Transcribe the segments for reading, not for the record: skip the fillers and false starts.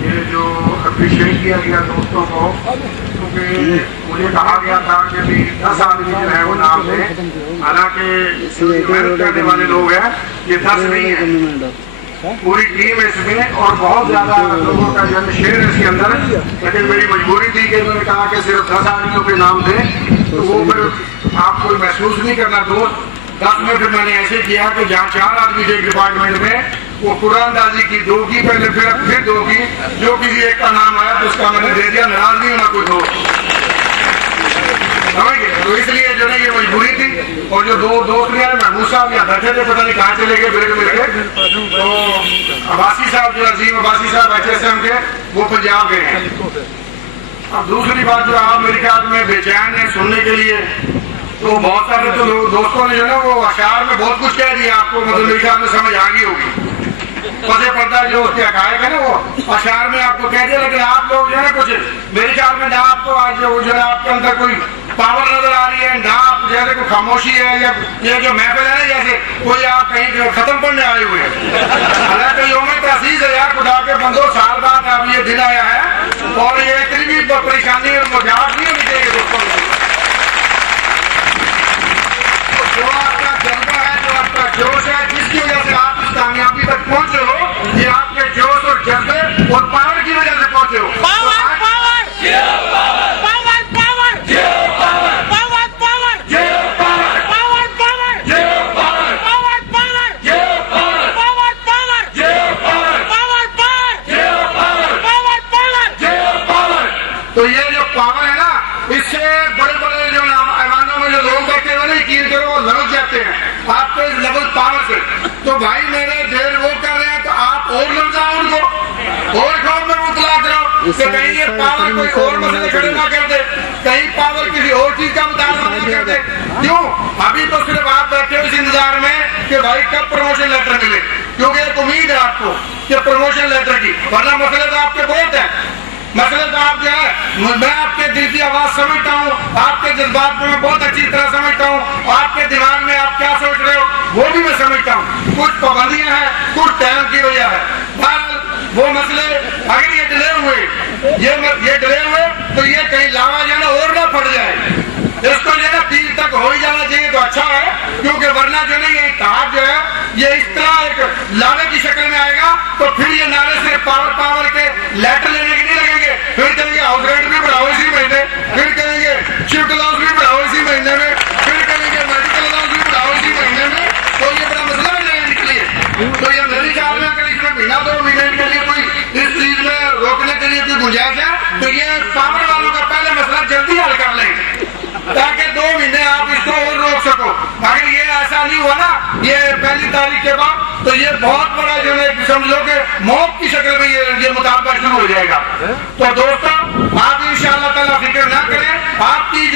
یہ جو اپریشیٹ کیا گیا دوستوں کو، کیونکہ مجھے کہا گیا تھا کہ بھی 10 آدمی جو ہے وہ نام ہے، حالانکہ محنت کرنے والے لوگ ہیں، یہ 10 نہیں ہیں، پوری ٹیم ہے اس میں، اور بہت زیادہ لوگوں کا جو شیئر ہے اس کے اندر، لیکن میری مجبوری تھی کہ میں نے کہا کہ صرف 10 آدمیوں کے نام دیں، تو وہ پھر آپ کو محسوس نہیں کرنا دوست۔ 10 میں پھر میں نے ایسے کیا کہ جہاں 4 آدمی تھے ایک ڈپارٹمنٹ میں، وہ قرآن دازی کی 2 کی پہلے، پھر 2 کی، جو کسی ایک کا نام آیا تو اس کا میں نے دے دیا، ناراض نہیں ہونا کوئی دوست، سمجھ گئے؟ تو اس لیے جو ہے یہ مجبوری تھی، اور جو 2 دوست نے محمود صاحب یہاں بیٹھے تھے، پتہ نہیں کہاں چلے گئے مل کے، تو عباسی صاحب جو عظیم عباسی صاحب HSM کے، وہ پنجاب گئے ہیں۔ اب دوسری بات جو آپ میرے خیال میں بے چین ہیں سننے کے لیے، تو بہت سارے تو دوستوں نے جو نا وہ اشعار میں بہت کچھ کہہ دیا، آپ کو مطلب میرے خیال میں سمجھ آ گئی ہوگی، پتہ پڑتا ہے جو اس کے حقائق ہے نا وہ اشعار میں آپ کو کہہ دیا، لیکن آپ لوگ جو ہے نا کچھ میرے خیال میں نہ آپ کو آج جو ہے آپ کے اندر کوئی پاور نظر آ رہی ہے، نہ آپ جیسے کوئی خاموشی ہے، یا یہ جو محفل ہے نا جیسے کوئی آپ کہیں ختم کرنے آئے ہوئے ہیں، حالانکہ یوم تاسیس ہے یار، خدا کے بندوں، سال بعد اب یہ دن آیا ہے، اور یہ اتنی بھی پریشانی اور مزاق نہیں ہونی چاہیے دوستوں۔ جو آپ کا جذبہ ہے، جو آپ کا جوش ہے، جس کی وجہ سے آپ اس کامیابی تک پہنچے ہو، یہ آپ کے جوش اور جذبے اور پاور کی وجہ سے پہنچے ہو۔ تو یہ جو پاور ہے نا، اس سے بڑے بڑے جو ایوانوں میں جو لوگ بیٹھے ہوئے نا، یقین کرو وہ لڑک جاتے ہیں آپ کے لیول پاور سے۔ تو بھائی میرے دیر وہ کر رہے ہیں تو آپ اور لڑ جاؤ ان کو، اور قوم میں مطلع کرو کہ کہیں یہ پاور کوئی اور مسئلے کھڑے نہ کر دے، کہیں پاور کسی اور چیز کا مطالبہ نہ کر دے۔ کیوں؟ ابھی تو صرف آپ بیٹھے ہو اس انتظار میں کہ بھائی کب پروموشن لیٹر ملے، کیونکہ ایک امید ہے آپ کو کہ پروموشن لیٹر کی، ورنہ مسئلے تو آپ کے بہت ہیں۔ مسئلہ تو آپ جو ہے، میں آپ کے دل کی آواز سمجھتا ہوں، آپ کے جذبات کو میں بہت اچھی طرح سمجھتا ہوں، آپ کے دماغ میں آپ کیا سوچ رہے ہو وہ بھی میں سمجھتا ہوں، کچھ پابندیاں ہیں، کچھ ٹائم کی وجہ ہے۔ بہرحال وہ مسئلے اگر یہ ڈلے ہوئے، یہ ڈلے ہوئے تو یہ کہیں لاوا جو ہے نا اور نہ پڑ جائے، اس کو جو ہے نا پیر تک ہو ہی جانا چاہیے تو اچھا ہے، کیونکہ ورنہ جو ہے نا یہ اتحاد جو ہے یہ اس طرح ایک لاوے کی شکل میں آئے گا، تو پھر یہ نعرے سے پاور کے لیٹر لینے کے نہیں لگیں گے، پھر کہیں گے ہاؤس رینٹ بھی بڑھاؤ اسی مہینے، پھر کہیں گے شفٹ الاؤنس بھی بڑھاؤ اسی مہینے میں، پھر کہیں گے میڈیکل الاؤنس بھی بڑھاؤ اسی مہینے میں، تو یہ بڑا مسئلہ ہو جائے گا نکلیے۔ تو یہ میرے خیال میں اگر اس میں مہینہ 2 مہینے کے لیے کوئی اس چیز میں روکنے کے لیے کوئی گنجائش ہے تو یہ پاور والوں کا پہلے مسئلہ جلدی حل کر لیں، تاکہ 2 مہینے آپ اس کو اور روک سکو۔ اگر یہ ایسا نہیں ہوا نا یہ 1 تاریخ کے بعد، تو یہ بہت بڑا جو ہے سمجھ لو کہ موت کی شکل میں یہ مطالبہ شروع ہو جائے گا۔ تو دوستوں آپ انشاءاللہ تعالیٰ فکر نہ کریں، آپ کی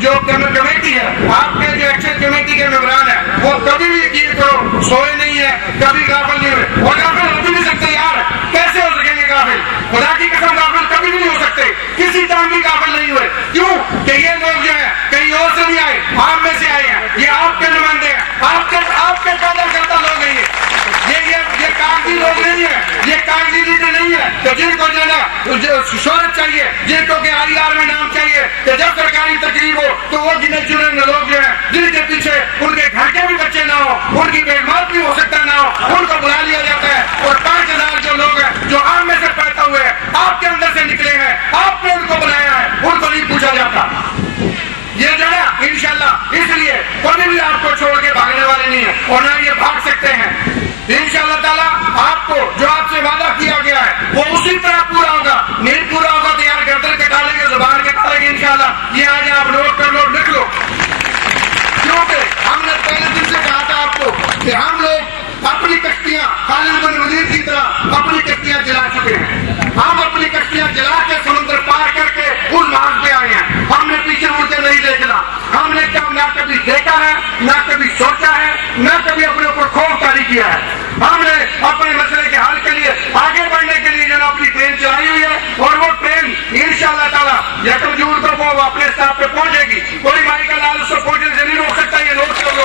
جو کمیٹی ہے، آپ کے جو ایکشن کمیٹی کے ممبران ہیں، وہ کبھی بھی یقین کرو سوئے نہیں ہے، کبھی غافل نہیں ہوئے، اور غافل ہو بھی نہیں سکتے یار، کیسے ہو سکیں گے غافل؟ خدا کی قسم غافل کبھی بھی نہیں ہو سکتے، کسی ٹائم بھی غافل نہیں ہوئے۔ کیوں کہ یہ لوگ جو ہیں کہیں اور سے نہیں آئے، آپ میں سے آئے ہیں، یہ آپ کے نمائندے ہیں، آپ کے پیدا کرتا لوگ نہیں ہیں، یہ کاغذی لوگ نہیں ہیں، یہ کاغذی لیڈر نہیں ہے کہ جن کو جو ہے نا شہرت چاہیے، جن کو کہ IR میں نام چاہیے، کہ جب سرکاری تقریب ہو تو وہ گنے چنے لوگ جو ہیں جن کے پیچھے ان کے گھر کے بھی بچے نہ ہو، ان کی بیمار بھی ہو سکتا نہ ہو، ان کو بلا لیا جاتا ہے، اور 5000 جو لوگ ہیں جو عام میں سے پیدا ہوئے ہیں، آپ کے اندر سے نکلے ہیں، آپ نے ان کو بلایا ہے، ان کو نہیں پوچھا جاتا۔ یہ جو ہے انشاءاللہ اس لیے کبھی بھی آپ کو چھوڑ کے بھاگنے والے نہیں ہیں، اور نہ یہ بھاگ سکتے ہیں۔ انشاءاللہ تعالیٰ آپ کو جو آپ سے وعدہ کیا گیا ہے وہ اسی طرح پورا ہوگا، نہیں پورا ہوگا تو یار گردن کٹا لیں گے، زبان کٹا لیں گے انشاءاللہ۔ یہ آج آپ نوٹ کر لو، لکھ لو، کیونکہ ہم نے پہلے دن سے کہا تھا آپ کو کہ ہم لوگ اپنی کشتیاں خالد بن ولید کی طرح اپنی کشتیاں جلا چکے ہیں، ہم اپنی کشتیاں جلا کے سمندر پار کر کے اس مارگ پہ آئے ہیں، ہم نے پیچھے مڑ کے نہیں دیکھنا، ہم نے نہ کبھی دیکھا ہے، نہ کبھی سوچا ہے، نہ کبھی اپنے اوپر خوف طاری کیا ہے، ہم نے اپنے مسئلے کے حل کے لیے آگے بڑھنے کے لیے جو اپنی ٹرین چلائی ہوئی ہے، اور وہ ٹرین انشاءاللہ تعالیٰ 1 جون کو وہ اپنے اسٹاپ پہ پہنچے گی، کوئی بھائی کا لال اس کو پہنچنے سے نہیں روک سکتا، یہ نوٹ کر لو،